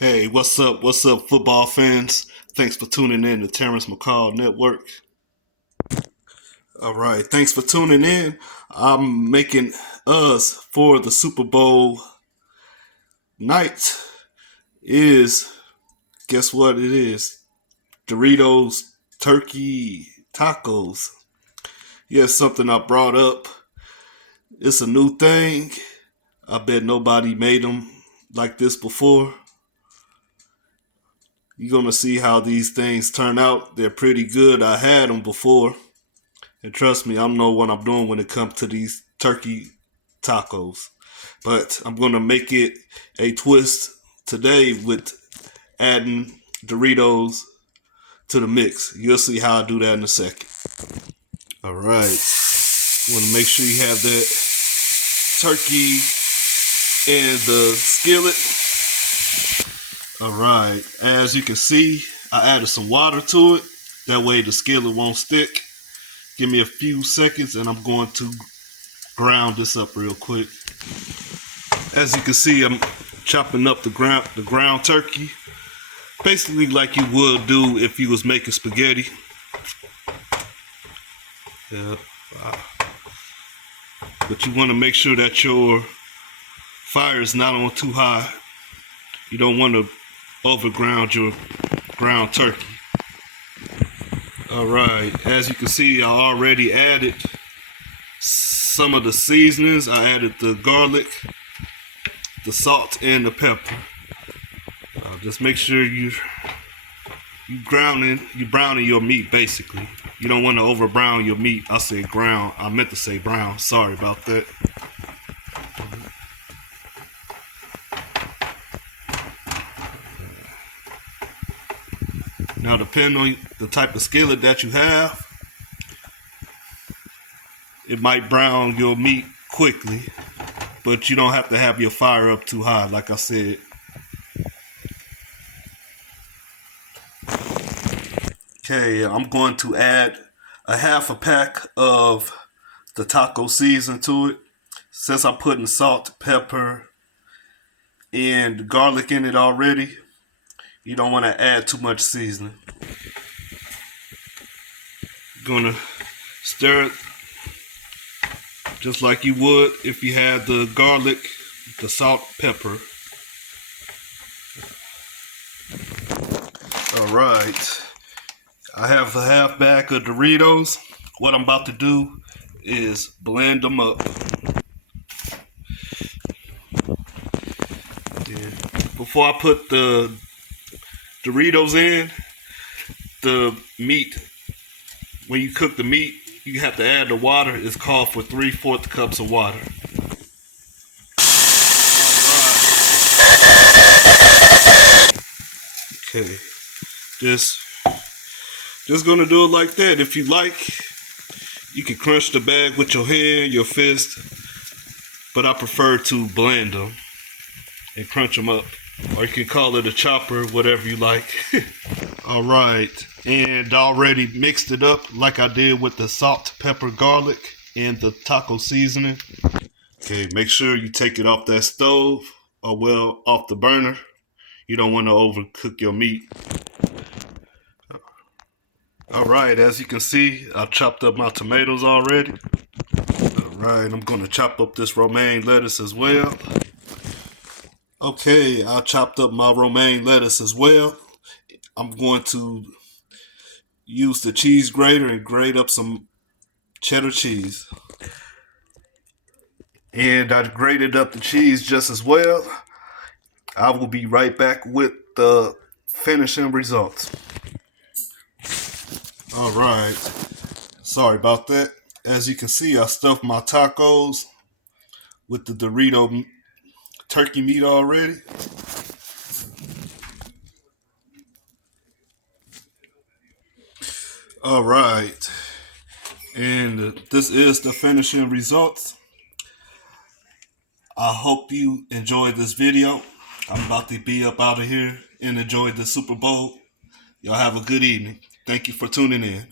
Hey, what's up? What's up, football fans? Thanks for tuning in to Terrence McCall Network. All right, thanks for tuning in. I'm making us for the Super Bowl night is, guess what it is? Doritos Turkey Tacos. Yeah, something I brought up. It's a new thing. I bet nobody made them like this before. You're going to see how these things turn out. They're pretty good. I had them before. And trust me, I know what I'm doing when it comes to these turkey tacos. But I'm going to make it a twist today with adding Doritos to the mix. You'll see how I do that in a second. All right. You want to make sure you have that turkey and the skillet. All right. As you can see, I added some water to it. That way the skillet won't stick. Give me a few seconds and I'm going to ground this up real quick. As you can see, I'm chopping up the ground turkey, basically like you would do if you was making spaghetti. Yeah. But you want to make sure that your fire is not on too high. You don't want to overground your ground turkey. All right, as you can see, I already added some of the seasonings. I added the garlic, the salt, and the pepper. Just make sure you browning your meat. Basically, you don't want to over brown your meat. I said ground. I meant to say brown. Sorry about that. Now, depending on the type of skillet that you have, it might brown your meat quickly, but you don't have to have your fire up too high, like I said. Okay, I'm going to add a half a pack of the taco season to it. Since I'm putting salt, pepper, and garlic in it already, you don't want to add too much seasoning. Gonna stir it just like you would if you had the garlic, the salt, pepper. All right, I have a half bag of Doritos. What I'm about to do is blend them up. Yeah. Before I put the Doritos in, the meat, when you cook the meat, you have to add the water. It's called for 3/4 cups of water. Okay, just gonna do it like that. If you like, you can crunch the bag with your hand, your fist, but I prefer to blend them and crunch them up. Or you can call it a chopper, whatever you like. All right, and I already mixed it up like I did with the salt, pepper, garlic, and the taco seasoning. Okay, make sure you take it off that stove, or well, off the burner. You don't want to overcook your meat. All right, as you can see, I chopped up my tomatoes already. All right, I'm going to chop up this romaine lettuce as well. Okay, I chopped up my romaine lettuce as well. I'm going to use the cheese grater and grate up some cheddar cheese. And I grated up the cheese just as well. I will be right back with the finishing results. All right. Sorry about that. As you can see, I stuffed my tacos with the Dorito turkey meat already. All right. And this is the finishing results. I hope you enjoyed this video. I'm about to be up out of here and enjoy the Super Bowl. Y'all have a good evening. Thank you for tuning in.